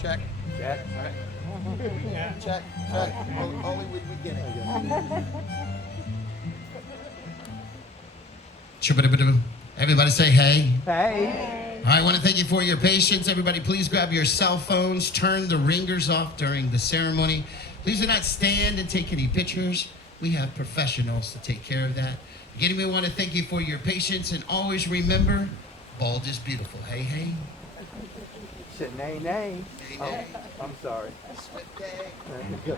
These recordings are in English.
Check. Check. All right. Check. Check. Only with beginning. Everybody say hey. Hey. All right, I want to thank you for your patience. Everybody, please grab your cell phones. Turn the ringers off during the ceremony. Please do not stand and take any pictures. We have professionals to take care of that. Again, we want to thank you for your patience, and always remember, bald is beautiful. Hey, hey. Shit, nay, nay. Nay, nay. Oh, I'm sorry. Spit day.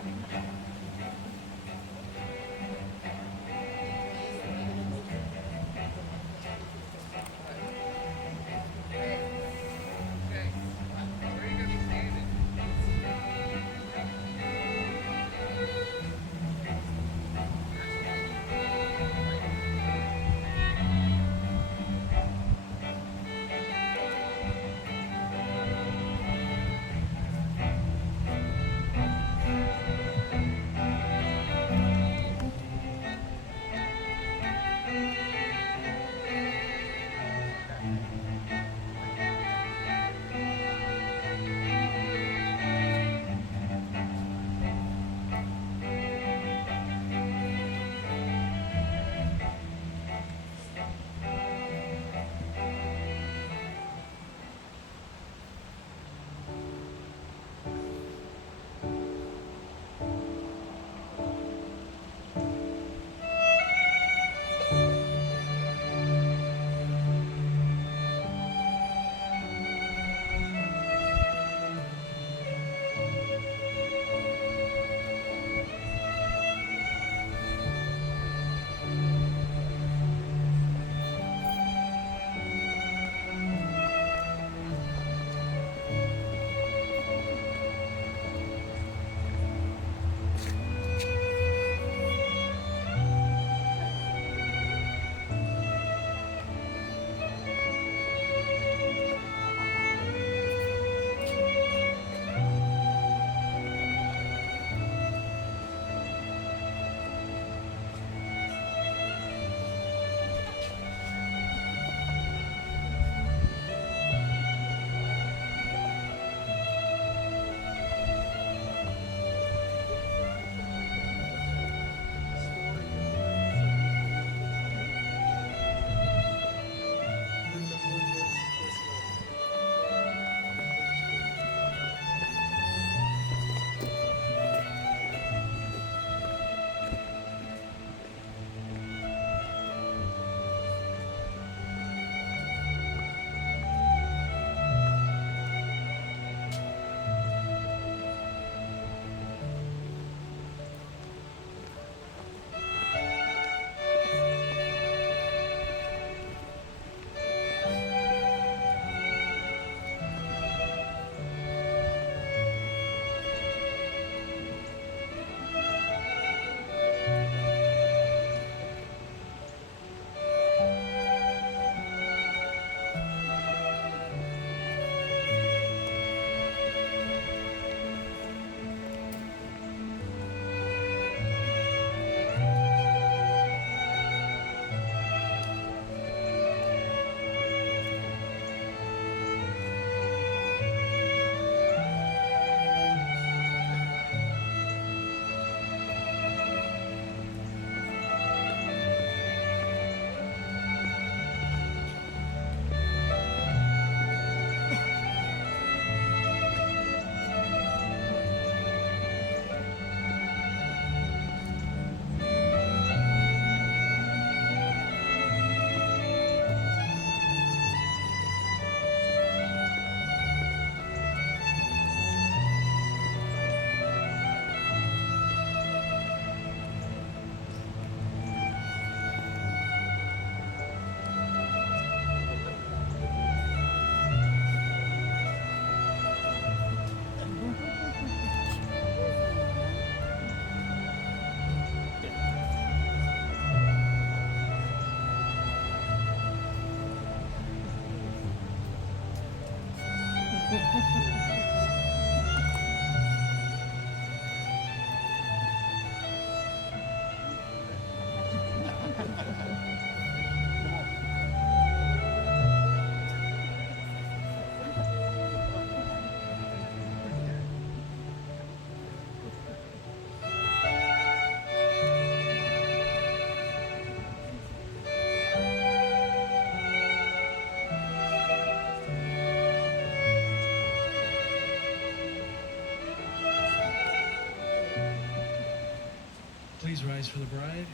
rise for the bride.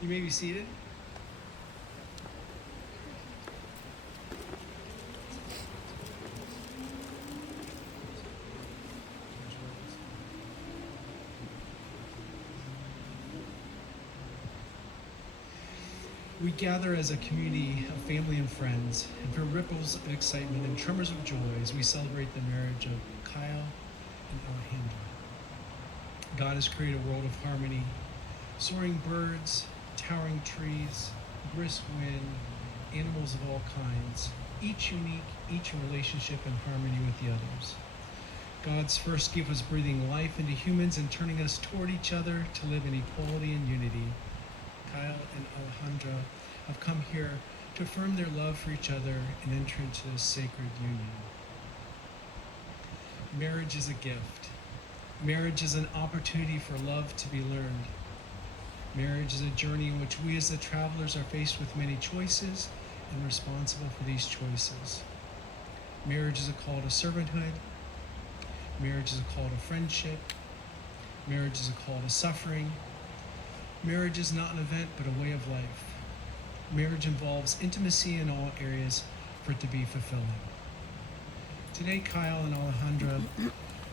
You may be seated. We gather as a community of family and friends, and through ripples of excitement and tremors of joy as we celebrate the marriage of Kyle and Alejandra. God has created a world of harmony, soaring birds, towering trees, brisk wind, animals of all kinds, each unique, each in relationship and harmony with the others. God's first gift was breathing life into humans and turning us toward each other to live in equality and unity. Kyle and Alejandra have come here to affirm their love for each other and enter into this sacred union. Marriage is a gift. Marriage is an opportunity for love to be learned. Marriage is a journey in which we as the travelers are faced with many choices and responsible for these choices. Marriage is a call to servanthood. Marriage is a call to friendship. Marriage is a call to suffering. Marriage is not an event, but a way of life. Marriage involves intimacy in all areas for it to be fulfilling. Today, Kyle and Alejandra,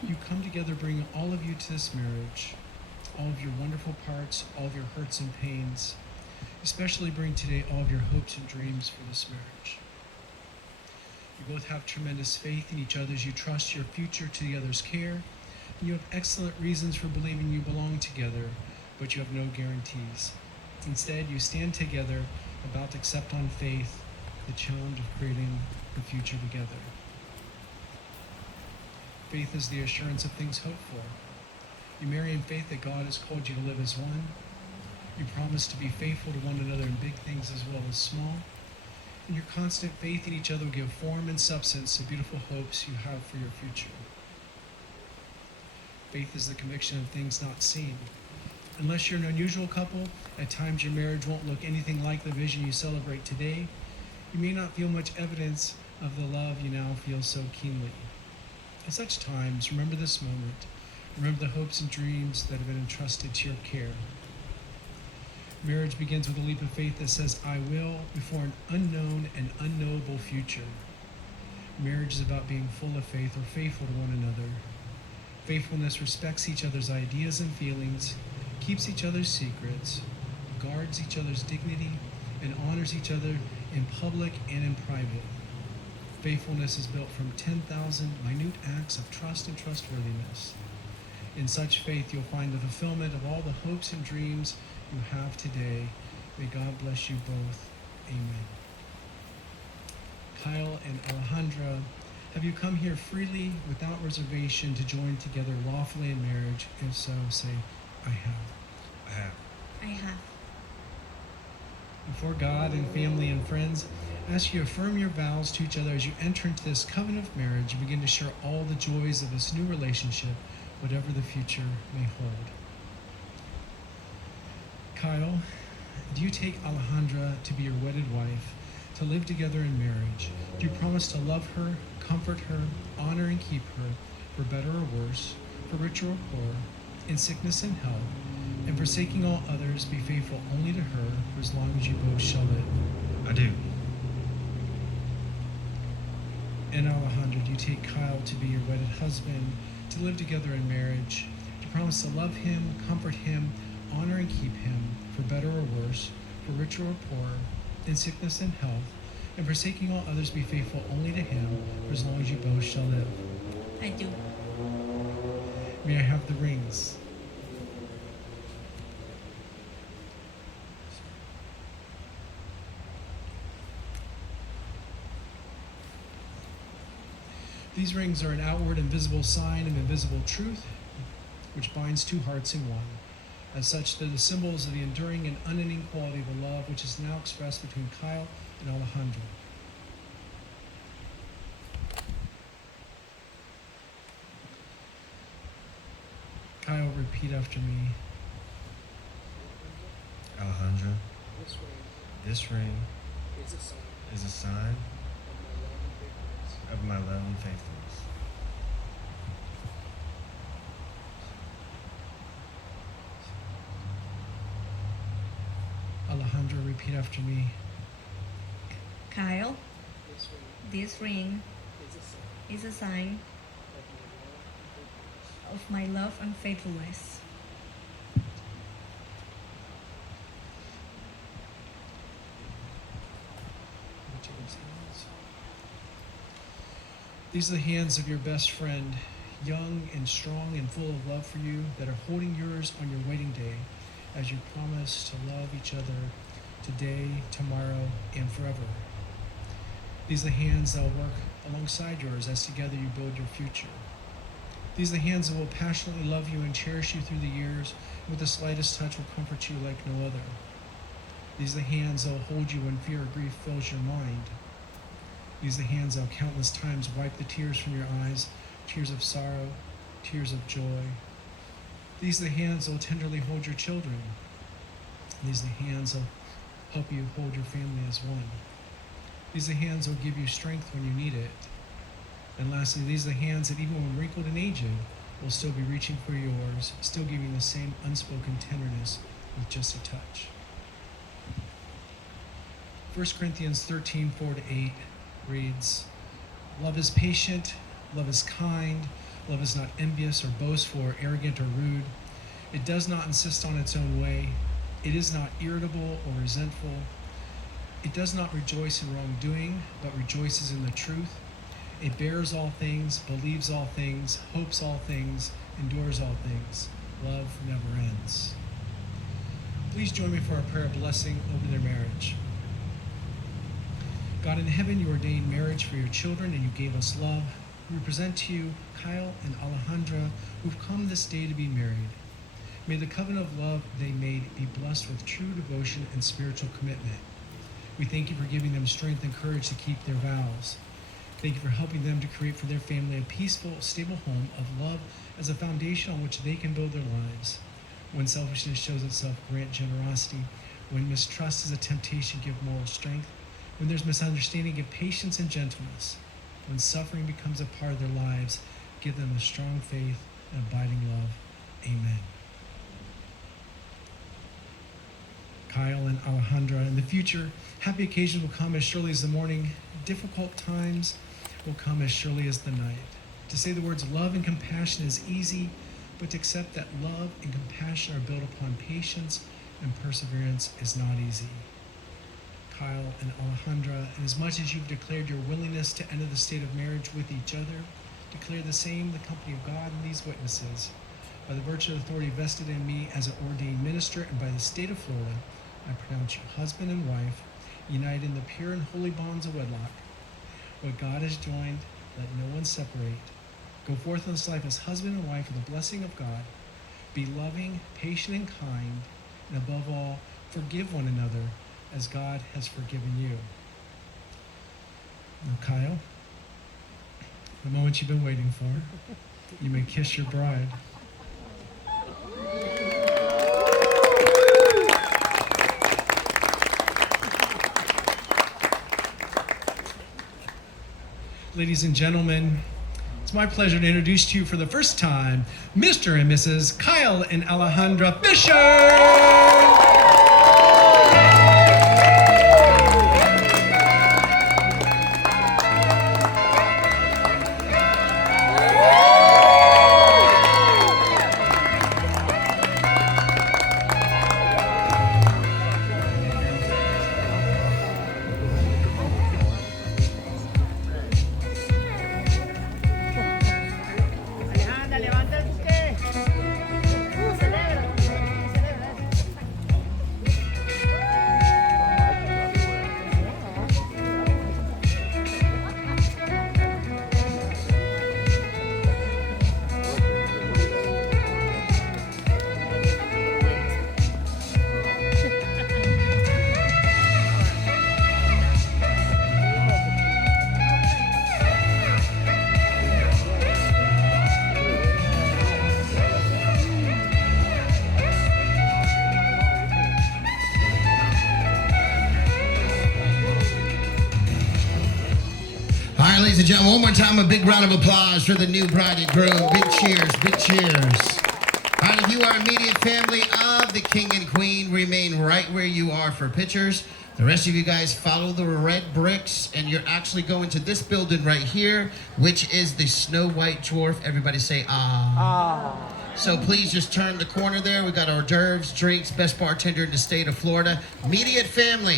you come together bringing all of you to this marriage, all of your wonderful parts, all of your hurts and pains. Especially bring today all of your hopes and dreams for this marriage. You both have tremendous faith in each other as you trust your future to the other's care. And you have excellent reasons for believing you belong together, but you have no guarantees. Instead, you stand together, about to accept on faith the challenge of creating the future together. Faith is the assurance of things hoped for. You marry in faith that God has called you to live as one. You promise to be faithful to one another in big things as well as small. And your constant faith in each other will give form and substance to beautiful hopes you have for your future. Faith is the conviction of things not seen. Unless you're an unusual couple, at times your marriage won't look anything like the vision you celebrate today. You may not feel much evidence of the love you now feel so keenly. At such times, remember this moment. Remember the hopes and dreams that have been entrusted to your care. Marriage begins with a leap of faith that says, I will, before an unknown and unknowable future. Marriage is about being full of faith or faithful to one another. Faithfulness respects each other's ideas and feelings, keeps each other's secrets, guards each other's dignity, and honors each other in public and in private. Faithfulness is built from 10,000 minute acts of trust and trustworthiness. In such faith, you'll find the fulfillment of all the hopes and dreams you have today. May God bless you both. Amen. Kyle and Alejandra, have you come here freely, without reservation, to join together lawfully in marriage? If so, say, I have. I have. I have. Before God and family and friends, I ask you to affirm your vows to each other as you enter into this covenant of marriage and begin to share all the joys of this new relationship, whatever the future may hold. Kyle, do you take Alejandra to be your wedded wife, to live together in marriage? Do you promise to love her, comfort her, honor and keep her, for better or worse, for richer or poor, in sickness and health, and forsaking all others, be faithful only to her for as long as you both shall live. I do. And Alejandra, do you take Kyle to be your wedded husband, to live together in marriage, to promise to love him, comfort him, honor and keep him, for better or worse, for richer or poor, in sickness and health, and forsaking all others, be faithful only to him for as long as you both shall live? I do. May I have the rings? These rings are an outward and visible sign of invisible truth, which binds two hearts in one. As such, they're the symbols of the enduring and unending quality of the love which is now expressed between Kyle and Alejandro. Kyle, repeat after me. Alejandra, This ring this ring is a sign is a sign of my love and faithfulness. of my love and faithfulness. Alejandro, repeat after me. Kyle, This ring this ring is a sign is a sign of my love and faithfulness. of my love and faithfulness. Each of these hands. These are the hands of your best friend, young and strong and full of love for you, that are holding yours on your wedding day as you promise to love each other today, tomorrow, and forever. These are the hands that will work alongside yours as together you build your future. These are the hands that will passionately love you and cherish you through the years, and with the slightest touch will comfort you like no other. These are the hands that will hold you when fear or grief fills your mind. These are the hands that will countless times wipe the tears from your eyes, tears of sorrow, tears of joy. These are the hands that will tenderly hold your children. These are the hands that will help you hold your family as one. These are the hands that will give you strength when you need it. And lastly, these are the hands that even when wrinkled and aged, will still be reaching for yours, still giving the same unspoken tenderness with just a touch. 1 Corinthians 13, 4-8 reads, "Love is patient, love is kind, love is not envious or boastful or arrogant or rude. It does not insist on its own way. It is not irritable or resentful. It does not rejoice in wrongdoing, but rejoices in the truth. It bears all things, believes all things, hopes all things, endures all things. Love never ends." Please join me for a prayer of blessing over their marriage. God in heaven, you ordained marriage for your children and you gave us love. We present to you Kyle and Alejandra, who've come this day to be married. May the covenant of love they made be blessed with true devotion and spiritual commitment. We thank you for giving them strength and courage to keep their vows. Thank you for helping them to create for their family a peaceful, stable home of love as a foundation on which they can build their lives. When selfishness shows itself, grant generosity. When mistrust is a temptation, give moral strength. When there's misunderstanding, give patience and gentleness. When suffering becomes a part of their lives, give them a strong faith and abiding love. Amen. Kyle and Alejandra, in the future, happy occasions will come as surely as the morning. Difficult times will come as surely as the night. To say the words love and compassion is easy, but to accept that love and compassion are built upon patience and perseverance is not easy. Kyle and Alejandra, inasmuch as you've declared your willingness to enter the state of marriage with each other, declare the same in the company of God and these witnesses. By the virtue of authority vested in me as an ordained minister and by the state of Florida, I pronounce you husband and wife, united in the pure and holy bonds of wedlock. What God has joined, let no one separate. Go forth in this life as husband and wife with the blessing of God. Be loving, patient, and kind, and above all, forgive one another as God has forgiven you. Now, Kyle, the moment you've been waiting for, you may kiss your bride. Ladies and gentlemen, it's my pleasure to introduce to you for the first time, Mr. and Mrs. Kyle and Alejandra Fisher. Alejandra, levántate. Celebra, celebra. All right, ladies and gentlemen, one more time, a big round of applause for the new bride and groom. Big cheers, big cheers. All right, if you are immediate family of the king and queen, remain right where you are for pictures. The rest of you guys follow the red bricks, and you're actually going to this building right here, which is the Snow White Dwarf. Everybody say, ah. So please just turn the corner there. We got hors d'oeuvres, drinks, best bartender in the state of Florida. Immediate family.